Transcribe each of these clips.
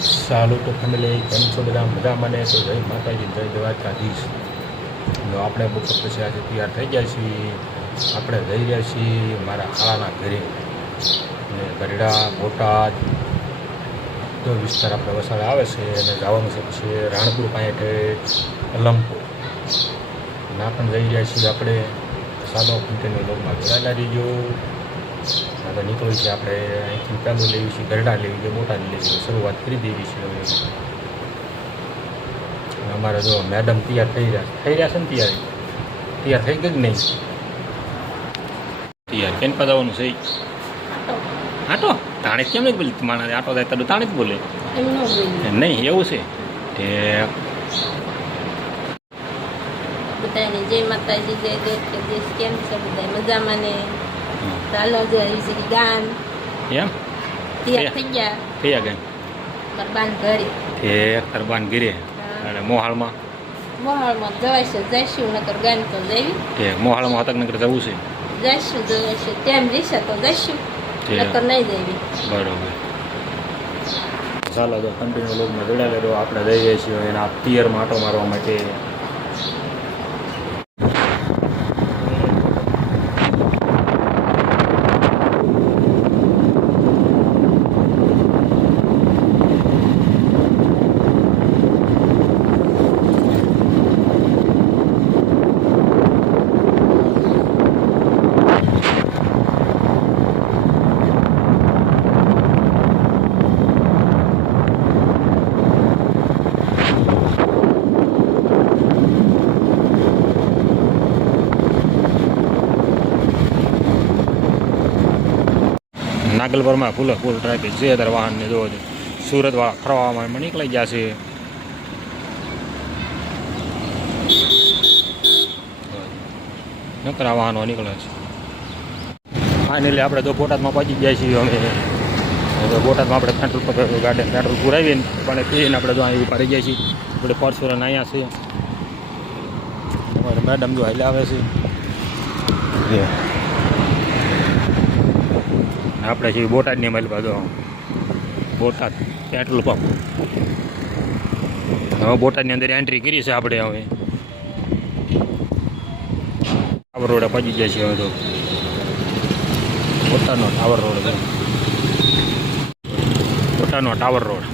ચાલો તો ફેમિલી કેમ છો બધા મજામાં ને? તો જય માતાજી, જય દ્વારકાધીશ. તો આપણે બપોર પછી આજે તૈયાર થઈ ગયા છીએ. આપણે જઈ રહ્યા છીએ મારા ખાલાના ઘરે, ને ગરડા બોટાદ તો વિસ્તાર આપણે વસાડે આવે છે, અને જવાનું છે પછી રાણપુર પાસે અલમપુર ના પણ જઈ રહ્યા છીએ આપણે. સાદો કન્ટેનર લોગમાં જોડાયેલા રહીજો. હવે નીકળ્યું છે આપણે અહીંથી ચાલુ લેવી છે, ગરડા લેવી છે, બોટાદ લેવી છે, શરૂઆત કરી દેવી છે. હવે અમારે જો મેડમ તૈયાર થઈ રહ્યા છે ને? તૈયાર થઈ ગઈ જ નહીં? તૈયાર કેમ પા જવાનું છે? આટો તાણે કેમ નહીં બોલી? માણસ આટો જાય તો તાણે જ બોલે નહીં, એવું છે તે બધાને જય માતાજી, જય દ્વારકાધીશ. કેમ છે બધા મજામાં ને? ચાલો જો આવી છે ગામ એમ તૈયાર થઈ ગયા. કયા ગામ? કરબાન ઘરે એ કરબાન ગીરે અને મોહાળમાં મોહાળમાં જવાય છે, જઈશું નકર ગામ તો જઈ કે મોહાળમાં હતકનગર જવું છે, જઈશું જવાય છે. તેમ જઈશે તો જઈશું, નકર નહીં જઈએ. બરોબર. ચાલો તો કન્ટિન્યુ લોગમાં જોડાયેલા રહો. આપણે જઈ રહ્યા છીએ એના પિયરમાં આટો મારવા માટે. નાગલપરમાં ફૂલ ટ્રાફિક છે. અત્યારે વાહનને જોવો છે. સુરતવાળા ફરવામાં નીકળી ગયા છે. નકરા વાહનો નીકળે છે. ફાઇનલી આપણે તો બોટાદમાં પહોંચી ગયા છીએ. અમે બોટાદમાં આપણે પેટ્રોલ પુરાવીને પણ પીને આપણે જો અહીં ઉભા રહી ગયા છીએ. આપણે પરસુરાના અહીંયા છે. અમારે મેડમ જો હાલે આવે છે. આપણે છીએ બોટાદની મારી બાજુ, બોટાદ પેટ્રોલ પંપ. હવે બોટાદની અંદર એન્ટ્રી કરી છે આપણે. હવે ટાવર રોડે પહોંચી ગયા છીએ. હવે તો બોટાદનો ટાવર રોડ છે, બોટાદનો ટાવર રોડ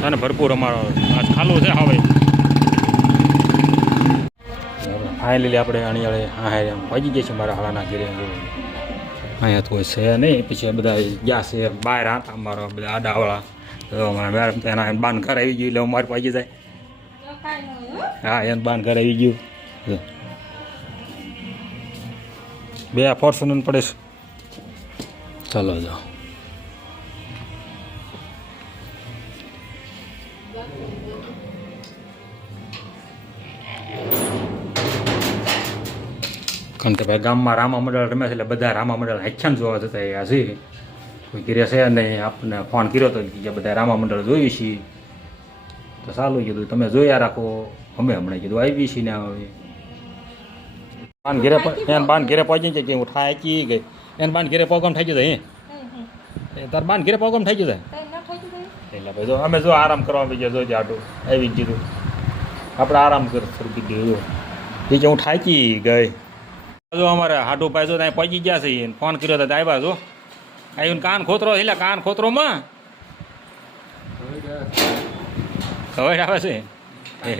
છે ને ભરપૂર. અમારો આજ ખાલું છે. હવે ફાઇનલી આપણે અણિયાળે હા પહોંચી ગયા છીએ મારા હાલાના ઘરે. અહીંયા તો છે નહીં, પછી બધા ગયા છે બહાર હતા અમારા બધા આડાવાળા. તો અમારા મેડમ તો એના બાન ઘર આવી ગયું એટલે અમારે પહોંચી જાય. હા, એને બાન ઘર આવી ગયું. બે ફોર્ચ્યુનર પડે છે. ચાલો જાઓ. કારણ કે ભાઈ ગામમાં રામા મંડળ રમે છે એટલે બધા રામા મંડળ હાચ્છાને જોવા જતા રહ્યા છે. કોઈ કર્યા છે નહીં. આપણને ફોન કર્યો હતો કે બધા રામા મંડળ જોયું છીએ. તો સારું કીધું તમે જોયા રાખો, અમે હમણાં કીધું આવી છીએ ને. હવે બાન ઘેરે પહોંચી જાય કે હું થાકી ગઈ. એને બાન ઘેરે પ્રોગ્રામ થઈ ગયો હે તાર બાન ઘેરે પ્રોગ્રામ થઈ ગયો એટલે ભાઈ જો અમે જો આરામ કરવા આવી ગયા. જોજે આટું આવી કીધું આપણે આરામ કર શરૂ કીધું. એ કે હું થાકી ગઈ. જો અમારે હાટું ભાઈ જો ત્યાં પહોંચી ગયા છે. ફોન કર્યો હતો આવ્યા જો. આવીને કાન ખોતરો એટલે કાન ખોતરોમાં ખબર આવે છે. એ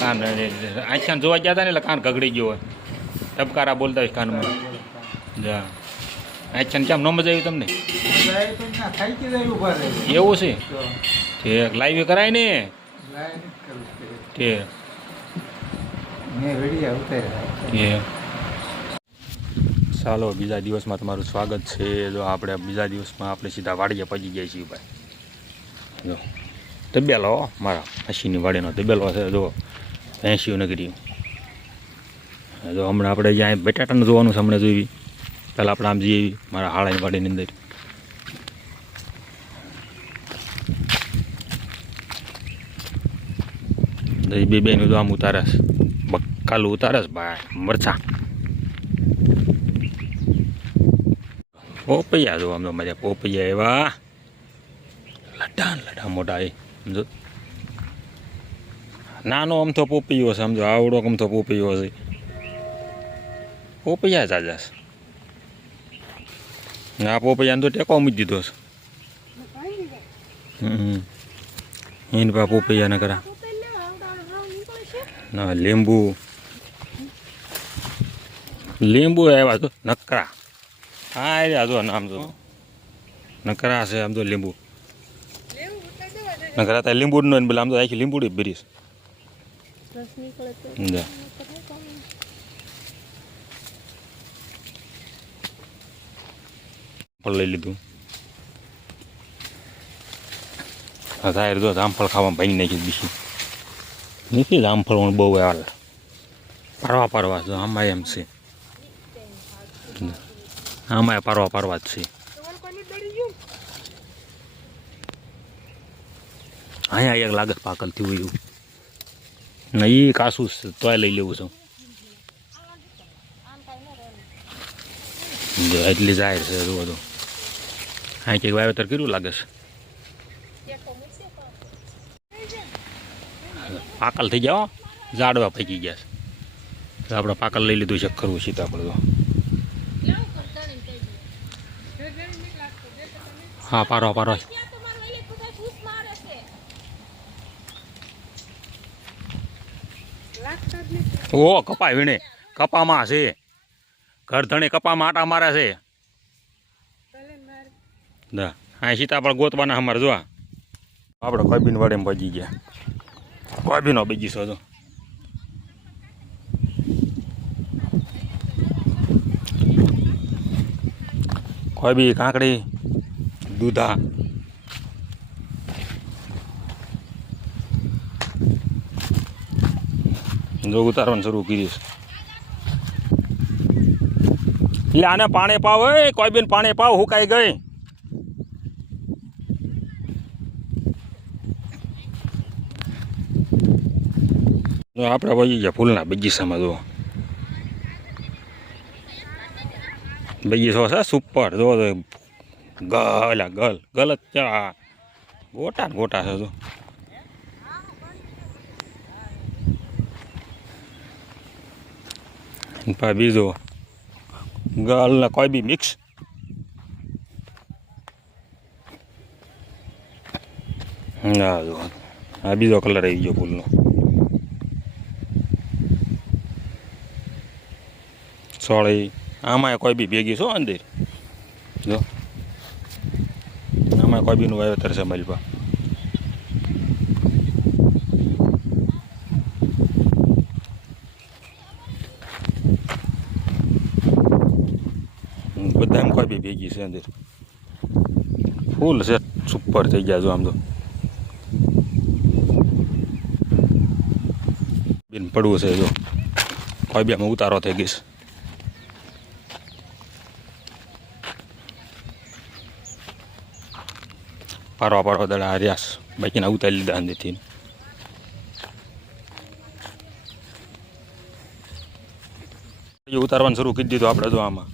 કાન આખ્યાન જોવા ગયા હતા ને એટલે કાન ઘગડી ગયો હોય. ટપકારા બોલતા હોય કાનમાં. જા આખ્યાન કેમ ન મજા આવી તમને? એવું છે ઠીક. લાઈવ કરાય ને ઠીક. ચાલો બીજા દિવસમાં તમારું સ્વાગત છે. જો આપણે બીજા દિવસમાં આપણે સીધા વાડીએ પહોંચી ગયા છીએ ભાઈ. જો તબેલો મારા હસીની વાડીનો તબેલો છે. જો ભેંસીઓ નગરી. જો હમણાં આપણે જ્યાં બટાટાને જોવાનું છે હમણાં જોઈ. પહેલાં આપણે આમ જઈએ મારા હાળાની વાડીની અંદર. બે બેનું તો આમ ઉતારસ, બકાલું ઉતારસ ભાઈ. મરચા પોપૈયા જો આમ તો મજા. પોપૈયા એવા લડા મોટા એ સમજો નાનો અમથો પોપૈયો છે સમજો આવડો અમથો પોપૈયો છે પોપૈયા જાજા છે આ પોપૈયાને તો ટેકો મૂકી દીધો છે એને પા પોપૈયા ને કરા ના લીંબુ આવ્યા તો નકરા હા એ જો નામ જો નકરા છે આમ તો લીંબુ નકરા ત્યાં લીંબુ નો ને પેલા આમ તો આખી લીંબુડી ભરીશ લઈ લીધું જાહેર જો જામફળ ખાવામાં ભાઈ નાખી બીજી નથી જામફળ બહુ હાલ પારવા જો આમાં એમ છે આમાં પારવા જ છે અહીંયા એક લાગત પાકલથી હોય એવું ના એ કાસું છે તોય લઈ લેવું છું જો એટલી જાહેર છે જુઓ તો અહીં કંઈક વાવેતર કર્યું લાગે છે પાકલ થઈ જાઓ ઝાડવા ફેંકી ગયા છે આપણે પાકલ લઈ લીધું છે ખરું સીતાફળ તો હા પારો ઓ કપા વીણે કપામાં છે ઘર ધણી કપામાં આટા મારે છે હા સીતાફળ ગોતવાના અમારે જો આપણે કોઈબીન વાડે ભજી ગયા કોઈબીનો બીજીસો તો કોઈબી કાંકડી દૂધા જો ઉતારવાનું શરૂ કરીશ એટલે આને પાણી પાવ કોઈ બેન પાણી પાવ હુકાઈ ગઈ આપણે વહી ગયા ફૂલના બગીચામાં જો બગીચો છે સુપર જો ગલ જ ગોટા છે જો બીજો ગલ ને કોઈ બી મિક્સ ના જો આ બીજો કલર આવી ગયો ફૂલનો સોળી આમાં કોઈ બી ભેગી છો અંદર જો આમાં કોઈ બીનું વાવેતર છે મલપા બધા એમ કોઈ બી ભેગી છે અંદર ફૂલ છે સુપર થઈ ગયા જો આમ તો બેન પડવું છે જો કોઈ બી આમાં ઉતારો થઈ ગઈશ પારવા દડા હાર્યાસ બાકીના ઉતારી લીધા અંદરથી ઉતારવાનું શરૂ કરી દીધું આપણે જો આમાં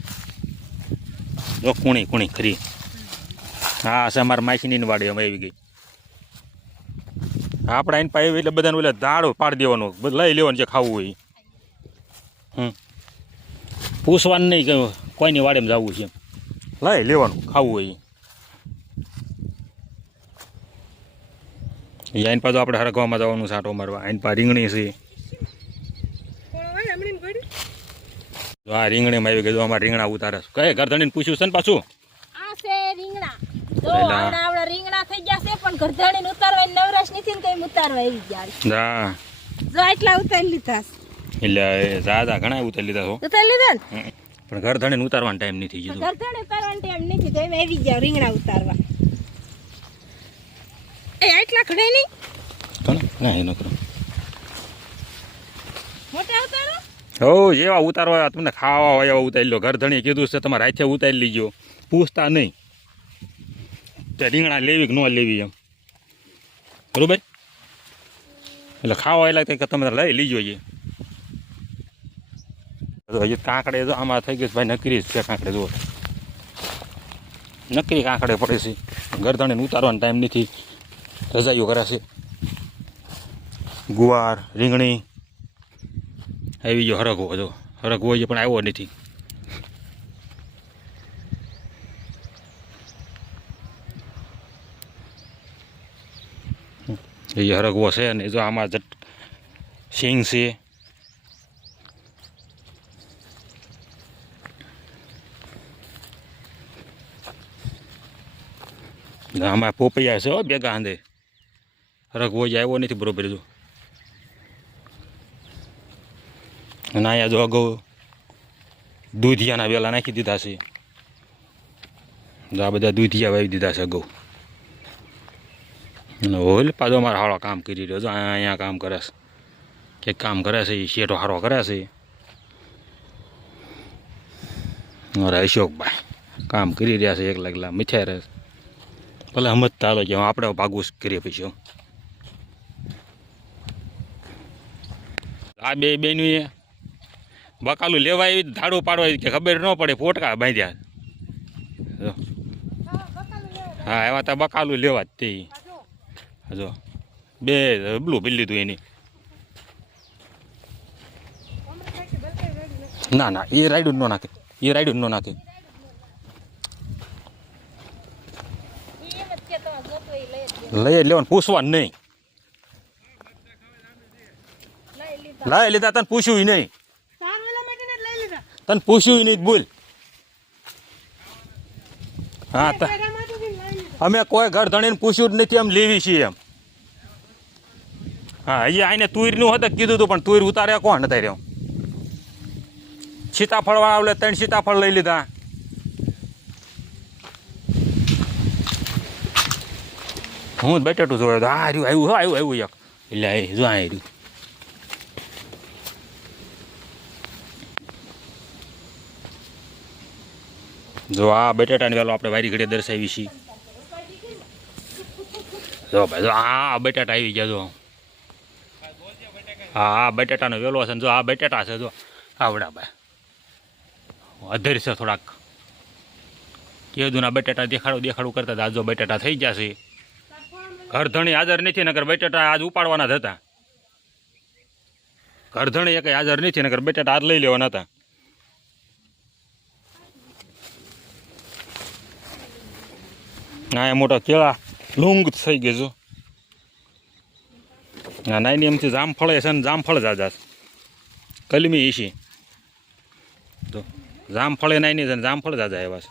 જો કુણી ખરી હા છે અમારે માખીની વાડી અમે આવી ગઈ આપણે આઈને પાસે એટલે બધાને ઓલા દાડો પાડી દેવાનો લઈ લેવાનું જે ખાવું હોય પૂછવાનું નહીં કે કોઈની વાડીમાં જવું છે લઈ લેવાનું ખાવું હોય આઈન પાછું આપણે હરગવામાં જવાનું સાટો મારવા આઈન પા રીંગણી છે જો આ રીંગણીમાં આવી ગયું અમારે રીંગણા ઉતારે કઈ ઘર ધણીને પૂછ્યું છે ને પાછું આ છે રીંગણા જો આવડા રીંગણા થઈ ગયા છે પણ ઘર ધણીને ઉતારવા નવરાશ નથી ને કઈ ઉતારવા આવી ગયા જા જો એટલા ઉતારી લીધા એટલે જાદા ઘણા ઉતારી લીધા છો ઉતારી લીધા ને પણ ઘર ધણીને ઉતારવાનો ટાઈમ નથી કીધું ઘર ધણી ઉતારવાનો ટાઈમ નથી તો એમ આવી ગયા રીંગણા ઉતારવા એ એટલા ઘડે નહીં ના એ નકરો મોટા ઉતારો હો જેવા ઉતારવા તમને ખાવા હોય એવા ઉતારી લો ઘર ધણીએ કીધું છે તમારે હાથે ઉતારી લીજો પૂછતા નહીં તે રીંગણા લેવી કે ન લેવી એમ બરોબર એટલે ખાવા એટલે કંઈક તમે લઈ લીજો એ હજી કાંકડે જો આમાં થઈ ગઈ ભાઈ નકરી જ છે કાંકડે જુઓ નકરી કાંકડે પડે છે ઘર ધણીને ઉતારવાનો ટાઈમ નથી રજાઈઓ કરાશે. ગુવાર રીંગણી આવી ગયો હરગવો. જો હરગવો છે પણ આવ્યો નથી. એ હરગવો છે ને જો આમાં સિંગ છે. આમાં પોપૈયા છે હો ભેગા હાંધે. હરગવો જ આવ્યો નથી બરોબર. જો અને અહીંયા જો અગાઉ દૂધિયાના વેલા નાખી દીધા છે. આ બધા દૂધિયા વાવી દીધા છે અગાઉ. હોલ પાછો અમારો હાળો કામ કરી રહ્યો. જો અહીંયા કામ કરે છે. કંઈક કામ કરે છે. એ શેઠો હારો કરે છે. મારા અશોકભાઈ કામ કરી રહ્યા છે. એકલા એકલા મીઠાઈ રહે છે. ભલે સમજતા હાલો કે આપણે ભાગવું કરીએ પછી. આ બે બેનું એ બકાલું લેવા આવી ધાડું પાડવા કે ખબર ન પડે પોટકા બાંધ્યા. હા એવા તો બકાલું લેવા જ તે. જો બે બબલું પી લીધું એની. ના ના એ રાયડું ન નાખે. એ રાયડું ન નાખે. લઈ લેવાનું પૂછવાનું નહીં. લઈ લીધા તને પૂછ્યું નહીં. તને પૂછ્યું નહીં બોલ. હા અમે કોઈ ઘર ધણીને પૂછ્યું જ નથી. એમ લેવી છીએ એમ. હા અહીંયા આઈને તુરનું હતું કીધું હતું પણ તુર ઉતારે કોણ નતા રહ્યો. સીતાફળ વાળા 3 સીતાફળ લઈ લીધા. હું જ બટેટું જોડે. હા રહ્યું આવ્યું આવ્યું એક. એટલે જો આ રહ્યું. જો આ બટેટાની વેલો આપણે વારી ઘડીએ દર્શાવી છીએ. જો ભાઈ જો આ બટેટા આવી ગયા. જો હા બટેટાનો વેલો છે. જો આ બટેટા છે. જો આવડા ભાઈ અધર છે થોડાક. કેદુના બટેટા દેખાડું કરતા હતા. આજ જો બટેટા થઈ ગયા છે. ઘરધણી હાજર નથી નકર બટેટા આજ ઉપાડવાના જ હતા. ઘરધણી એક હાજર નથી નકર બટેટા આજ લઈ લેવાના હતા. આ મોટા કેળા લૂંગ થઈ ગયું. જો આ નાની એમથી જામફળે છે ને જામફળ જાજા કલમી ઈશી. તો જામફળે નાની છે ને જામફળ જાજા એવા છે.